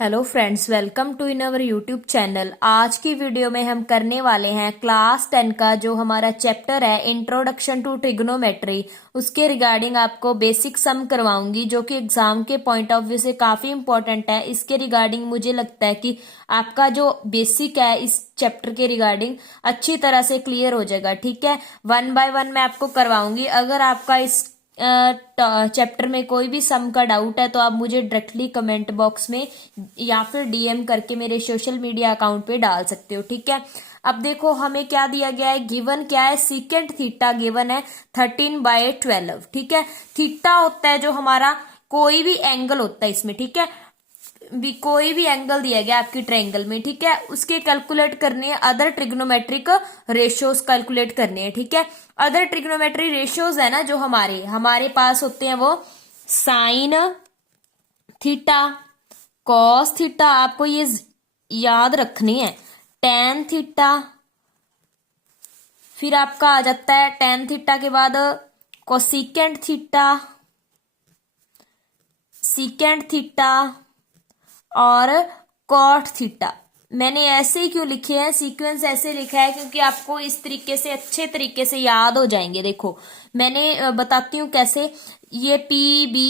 Hello friends, welcome to in our YouTube channel. आज की video में हम करने वाले हैं क्लास 10 का जो हमारा चैप्टर है इंट्रोडक्शन टू ट्रिग्नोमेट्री, उसके रिगार्डिंग आपको बेसिक सम करवाऊंगी जो कि एग्जाम के पॉइंट ऑफ व्यू से काफ़ी इंपॉर्टेंट है। इसके रिगार्डिंग मुझे लगता है कि आपका जो बेसिक है इस चैप्टर के रिगार्डिंग अच्छी तरह से क्लियर हो जाएगा। ठीक है, वन बाय वन मैं आपको करवाऊंगी। अगर आपका इस चैप्टर में कोई भी सम का डाउट है तो आप मुझे डायरेक्टली कमेंट बॉक्स में या फिर डीएम करके मेरे सोशल मीडिया अकाउंट पे डाल सकते हो। ठीक है, अब देखो हमें क्या दिया गया है, गिवन क्या है, सीकेंट थीटा गिवन है 13/12। ठीक है, थीटा होता है जो हमारा कोई भी एंगल होता है इसमें। ठीक है, कोई भी एंगल दिया गया आपकी ट्रायंगल में। ठीक है, उसके कैलकुलेट करने हैं, अदर ट्रिग्नोमेट्रिक रेशियोज कैलकुलेट करने हैं। ठीक है, अदर ट्रिग्नोमेट्री रेशियोज है ना जो हमारे पास होते हैं, वो साइन थीटा, कॉस थीटा, आपको ये याद रखनी है, टेन थीटा, फिर आपका आ जाता है टेन थीटा के बाद कोसिकेंट थीटा, सीकेंट थीटा और कॉट थीटा। मैंने ऐसे ही क्यों लिखे हैं, सीक्वेंस ऐसे लिखा है क्योंकि आपको इस तरीके से अच्छे तरीके से याद हो जाएंगे। देखो मैंने बताती हूँ कैसे, ये पी बी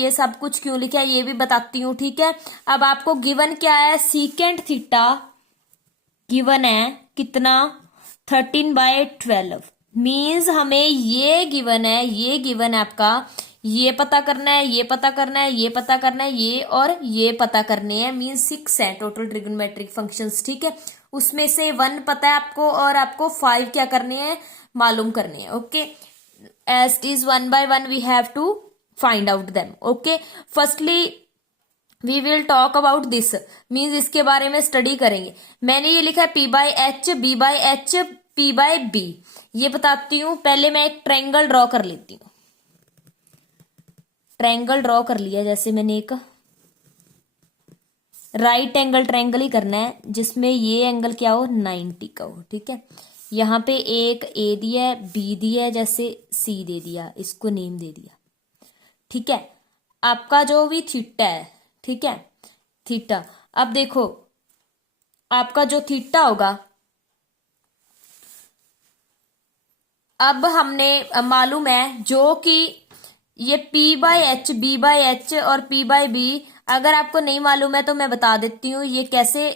ये सब कुछ क्यों लिखा है ये भी बताती हूँ। ठीक है, अब आपको गिवन क्या है, सीकेंट थीटा गिवन है कितना, 13/12। मीन्स हमें ये गिवन है, ये गिवन है आपका, ये पता करना है, ये पता करना है, ये पता करना है, ये और ये पता करने हैं। मीन्स 6 है टोटल ट्रिग्नोमेट्रिक फंक्शंस। ठीक है, उसमें से 1 पता है आपको और आपको 5 क्या करने हैं, मालूम करने हैं। Okay, as it is 1 by 1 we have to find out them. Okay, firstly we will talk about this, means इसके बारे में स्टडी करेंगे। मैंने ये लिखा है P/H, B/H, P/B। ये बताती हूँ, पहले मैं एक ट्रायंगल ड्रॉ कर लेती हूँ। ट्रायंगल ड्रॉ कर लिया, जैसे मैंने एक राइट एंगल ट्रायंगल ही करना है जिसमें ये एंगल क्या हो, 90 का हो। ठीक है, यहाँ पे एक ए दिया है, बी दिया है, जैसे सी दे दिया, इसको नेम दे दिया। ठीक है, आपका जो भी थीटा है, ठीक है, थीटा, अब देखो आपका जो थीटा होगा, अब हमने मालूम है जो कि ये P/H, B/H और P/B, अगर आपको नहीं मालूम है तो मैं बता देती हूँ ये कैसे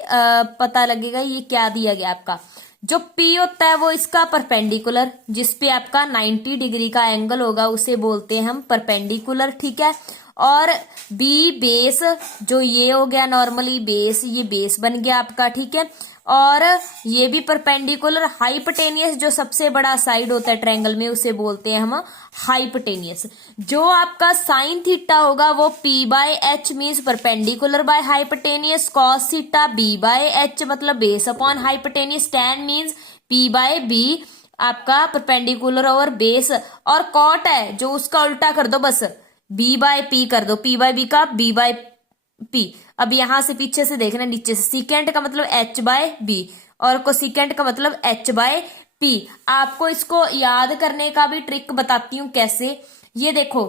पता लगेगा। ये क्या दिया गया आपका, जो P होता है वो इसका परपेंडिकुलर, जिसपे आपका 90 डिग्री का एंगल होगा उसे बोलते हैं हम परपेंडिकुलर। ठीक है, और B बेस, जो ये हो गया नॉर्मली बेस, ये बेस बन गया आपका। ठीक है, और ये भी परपेंडिकुलर। हाइपोटेनियस जो सबसे बड़ा साइड होता है ट्रायंगल में उसे बोलते हैं हम हाइपोटेनियस। जो आपका साइन थीटा होगा वो P/H means perpendicular by hypotenuse, cos theta B/H मतलब base upon hypotenuse, tan means P/B आपका परपेंडिकुलर ओवर बेस, और कॉट है जो उसका उल्टा कर दो, बस B/P कर दो, P/B का B/P। अब यहां से पीछे से देखना, नीचे से सीकेंट का मतलब H/B और कोसिकेंट का मतलब H/P। आपको इसको याद करने का भी ट्रिक बताती हूँ कैसे। ये देखो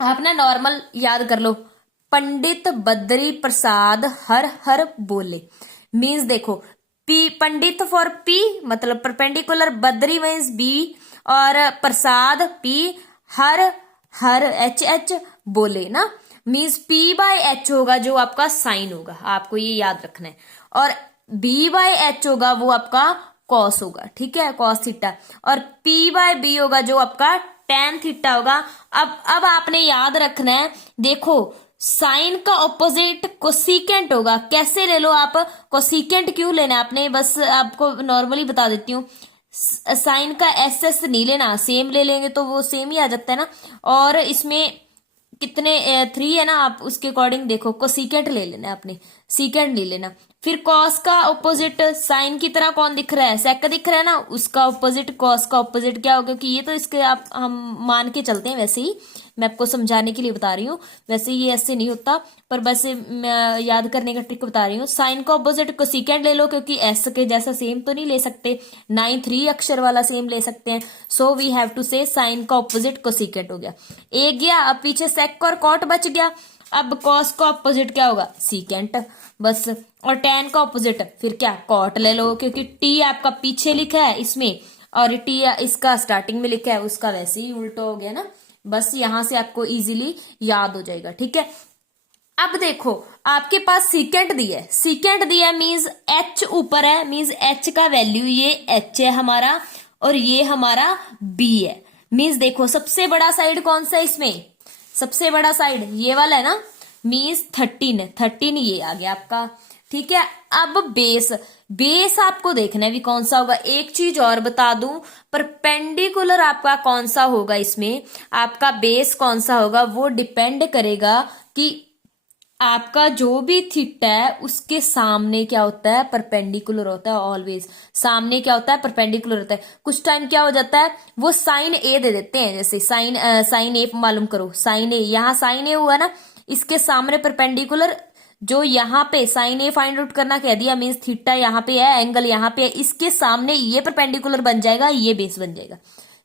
आप ना नॉर्मल याद कर लो, पंडित बद्री प्रसाद हर हर बोले। मीन्स देखो पी, पंडित फॉर P मतलब परपेंडिकुलर, बद्री मीन्स B और प्रसाद P, हर हर HH बोले ना, मीन्स P/H होगा जो आपका साइन होगा, आपको ये याद रखना है, और B/H होगा वो आपका कॉस होगा। ठीक है, कॉस थीटा, और P/B होगा जो आपका टेन थीटा होगा। अब आपने याद रखना है, देखो साइन का ऑपोजिट कोसिकेंट होगा। कैसे ले लो आप, कोसिकेंट क्यों लेना है आपने, बस आपको नॉर्मली बता देती हूँ, साइन का SS नहीं लेना, सेम ले लेंगे तो वो सेम ही आ जाता है ना। और इसमें कितने 3 है ना, आप उसके अकॉर्डिंग देखो, कोसिकेंट ले लेना आपने, सीकेंट नहीं लेना। फिर कॉस का ऑपोजिट साइन की तरह कौन दिख रहा है, सेक दिख रहा है ना, उसका ऑपोजिट कॉस का ऑपोजिट क्या होगा, कि ये तो इसके आप हम मान के चलते हैं, वैसे ही मैं आपको समझाने के लिए बता रही हूँ, वैसे ये ऐसे नहीं होता, पर बस मैं याद करने का ट्रिक बता रही हूँ। साइन का ऑपोजिट कोसिकेंट ले लो, क्योंकि एस के जैसा सेम तो नहीं ले सकते, ना ही 3 अक्षर वाला सेम ले सकते हैं। सो वी हैव टू से साइन का ऑपोजिट कोसिकेंट हो गया, एक गया, अब पीछे सेक और कॉट बच गया। अब कॉस का ऑपोजिट क्या होगा, सीकेंट, बस। और टेन का ऑपोजिट फिर क्या, कॉट ले लो, क्योंकि टी आपका पीछे लिखा है इसमें और टी इसका स्टार्टिंग में लिखा है, उसका वैसे ही उल्टा हो गया ना। बस यहां से आपको इजीली याद हो जाएगा, ठीक है। अब देखो आपके पास सीकेंट दिया है, सीकेंट दिया मींस एच ऊपर है, मींस एच का वैल्यू ये एच है हमारा और ये हमारा बी है। मींस देखो सबसे बड़ा साइड कौन सा है इसमें, सबसे बड़ा साइड ये वाला है ना, मींस 13 है, 13 ये आ गया आपका, ठीक है। अब बेस, बेस आपको देखना है भी कौन सा होगा। एक चीज और बता दूं, परपेंडिकुलर आपका कौन सा होगा, इसमें आपका बेस कौन सा होगा वो डिपेंड करेगा कि आपका जो भी थीटा है उसके सामने क्या होता है, परपेंडिकुलर होता है। ऑलवेज सामने क्या होता है, परपेंडिकुलर होता है। कुछ टाइम क्या हो जाता है, वो साइन ए दे देते हैं, जैसे साइन ए मालूम करो, साइन ए, यहाँ साइन ए हुआ ना, इसके सामने परपेंडिकुलर, जो यहाँ पे साइन ए फाइंड आउट करना कह दिया, मीन्स थीटा यहाँ पे है, एंगल यहाँ पे है, इसके सामने ये परपेंडिकुलर बन जाएगा, ये बेस बन जाएगा।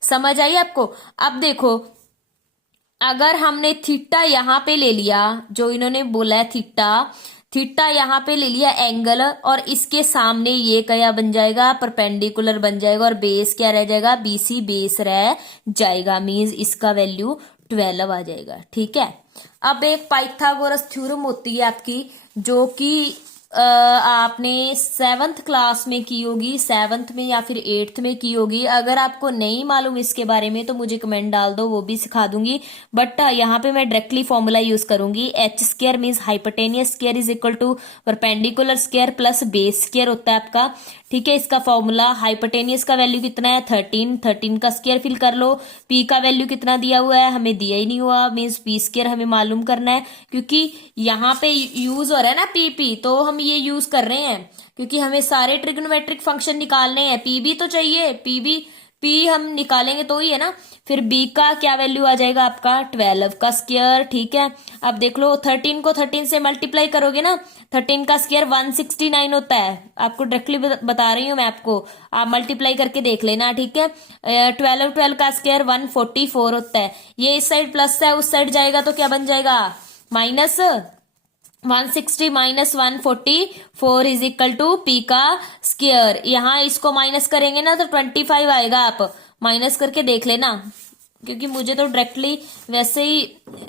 समझ आई आपको। अब देखो अगर हमने थीटा यहाँ पे ले लिया, जो इन्होंने बोला है थीटा, थीटा यहाँ पे ले लिया एंगल, और इसके सामने ये क्या बन जाएगा, परपेंडिकुलर बन जाएगा, और बेस क्या रह जाएगा, बीसी बेस रह जाएगा, मींस इसका वैल्यू 12 आ जाएगा, ठीक है। अब एक पाइथागोरस थ्योरम होती है आपकी, जो कि आपने 7th क्लास में की होगी, 7th में या फिर 8th में की होगी। अगर आपको नहीं मालूम इसके बारे में तो मुझे कमेंट डाल दो, वो भी सिखा दूंगी। बट यहाँ पे मैं डायरेक्टली फॉर्मूला यूज करूंगी, H square means hypotenuse square is equal to perpendicular square plus base square होता है आपका, ठीक है। इसका फॉर्मूला, हाइपोटेनियस का वैल्यू कितना है 13, 13 का स्क्वायर फिल कर लो। पी का वैल्यू कितना दिया हुआ है, हमें दिया ही नहीं हुआ, मीन्स पी स्क्वायर हमें मालूम करना है, क्योंकि यहाँ पे यूज हो रहा है ना पी, तो हम ये यूज कर रहे हैं क्योंकि हमें सारे ट्रिग्नोमेट्रिक फंक्शन निकालने हैं। पी भी तो चाहिए, पी हम निकालेंगे तो ही है ना। फिर बी का क्या वैल्यू आ जाएगा आपका 12 का स्क्वायर, ठीक है। अब देख लो 13 को 13 से मल्टीप्लाई करोगे ना, 13 का स्क्वायर 169 होता है, आपको डायरेक्टली बता रही हूँ मैं आपको, आप मल्टीप्लाई करके देख लेना, ठीक है। 12 का स्क्वायर 144 होता है, ये इस साइड प्लस है, उस साइड जाएगा तो क्या बन जाएगा, minus 160 minus 144 is equal to P का स्क्वायर। यहाँ इसको माइनस करेंगे ना तो 25 आएगा, आप माइनस करके देख लेना, क्योंकि मुझे तो डायरेक्टली वैसे ही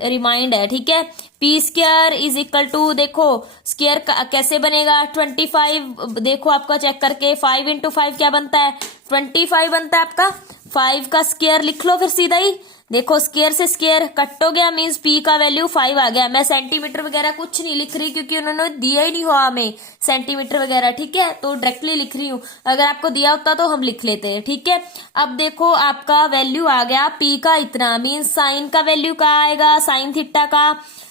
रिमाइंड है, ठीक है। P square is equal to, देखो स्क्वायर कैसे बनेगा, 25, देखो आपका चेक करके, 5 इंटू 5 क्या बनता है, 25 बनता है आपका। 5 का स्क्वायर लिख लो फिर सीधा ही, देखो स्क्वायर से स्क्वायर कट हो गया, मीन्स पी का वैल्यू 5 आ गया। मैं सेंटीमीटर वगैरह कुछ नहीं लिख रही, क्योंकि उन्होंने दिया ही नहीं हुआ हमें सेंटीमीटर वगैरह, ठीक है, तो डायरेक्टली लिख रही हूँ। अगर आपको दिया होता तो हम लिख लेते हैं, ठीक है। अब देखो आपका वैल्यू आ गया पी का इतना, मीन्स साइन का वैल्यू क्या आएगा, साइन थीटा का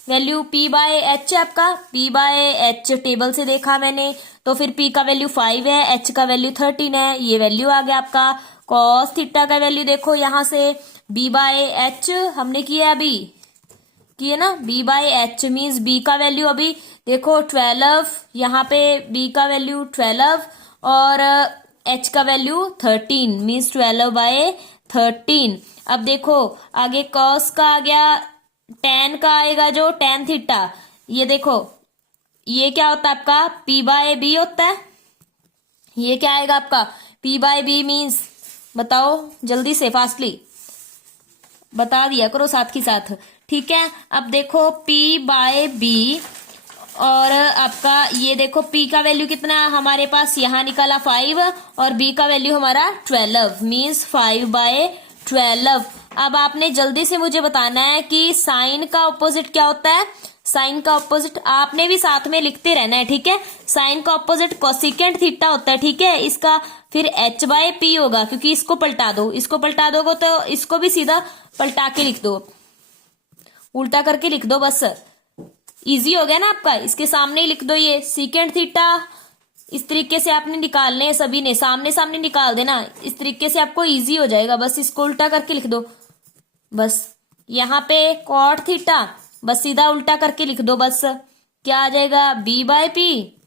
वैल्यू पी बाय एच है आपका, पी बाय एच टेबल से देखा मैंने, तो फिर पी का वैल्यू 5 है, एच का वैल्यू 13 है, ये वैल्यू आ गया आपका। कॉस थीटा का वैल्यू देखो यहाँ से बी बाय एच हमने किया अभी, किया ना, B by H means B का वैल्यू अभी देखो 12, यहाँ पे बी का वैल्यू 12 और एच का वैल्यू 13, मीन्स 12/13। अब देखो आगे कॉस का आ गया, टेन का आएगा जो टेन थीटा, ये देखो ये क्या होता है आपका पी बाय बी होता है, ये क्या आएगा आपका पी बाय बी मीन्स, बताओ जल्दी से फास्टली बता दिया करो साथ ही साथ, ठीक है। अब देखो P बाय बी, और आपका ये देखो P का वैल्यू कितना हमारे पास यहाँ निकाला 5 और B का वैल्यू हमारा 12, मीन्स 5/12। अब आपने जल्दी से मुझे बताना है कि साइन का ऑपोजिट क्या होता है, साइन का ऑपोजिट आपने भी साथ में लिखते रहना है, ठीक है। साइन का ऑपोजिट कोसिकेंट थीटा होता है, ठीक है। इसका फिर h बाय पी होगा, क्योंकि इसको पलटा दो, इसको पलटा दोगे तो इसको भी सीधा पलटा के लिख दो, उल्टा करके लिख दो, बस इजी हो गया ना आपका। इसके सामने ही लिख दो, ये सीकेंट थीटा, इस तरीके से आपने निकालने हैं, सभी ने सामने सामने निकाल देना, इस तरीके से आपको इजी हो जाएगा, बस इसको उल्टा करके लिख दो। बस यहाँ पे कॉट थीटा, बस सीधा उल्टा करके लिख दो, बस क्या आ जाएगा बी बाय पी,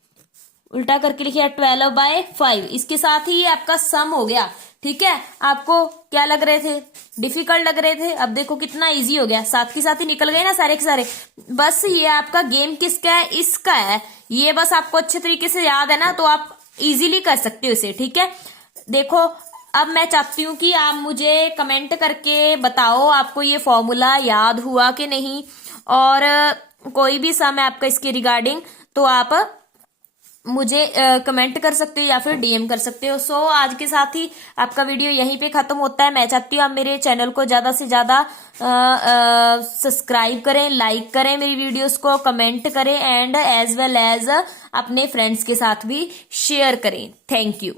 उल्टा करके लिखिए 12/5। इसके साथ ही ये आपका सम हो गया, ठीक है, आपको क्या लग रहे थे, डिफिकल्ट लग रहे थे, अब देखो कितना इजी हो गया, साथ के साथ ही निकल गए ना सारे के सारे। बस ये आपका गेम किसका है, इसका है, ये बस आपको अच्छे तरीके से याद है ना, तो आप इजीली कर सकते हो इसे। ठीक है, देखो अब मैं चाहती हूँ कि आप मुझे कमेंट करके बताओ आपको ये फॉर्मूला याद हुआ कि नहीं, और कोई भी सम है आपका इसके रिगार्डिंग तो आप मुझे कमेंट कर सकते हो या फिर डीएम कर सकते हो। सो आज के साथ ही आपका वीडियो यहीं पे खत्म होता है। मैं चाहती हूँ आप मेरे चैनल को ज्यादा से ज्यादा सब्सक्राइब करें, लाइक करें मेरी वीडियोस को, कमेंट करें एंड एज वेल एज अपने फ्रेंड्स के साथ भी शेयर करें। Thank you.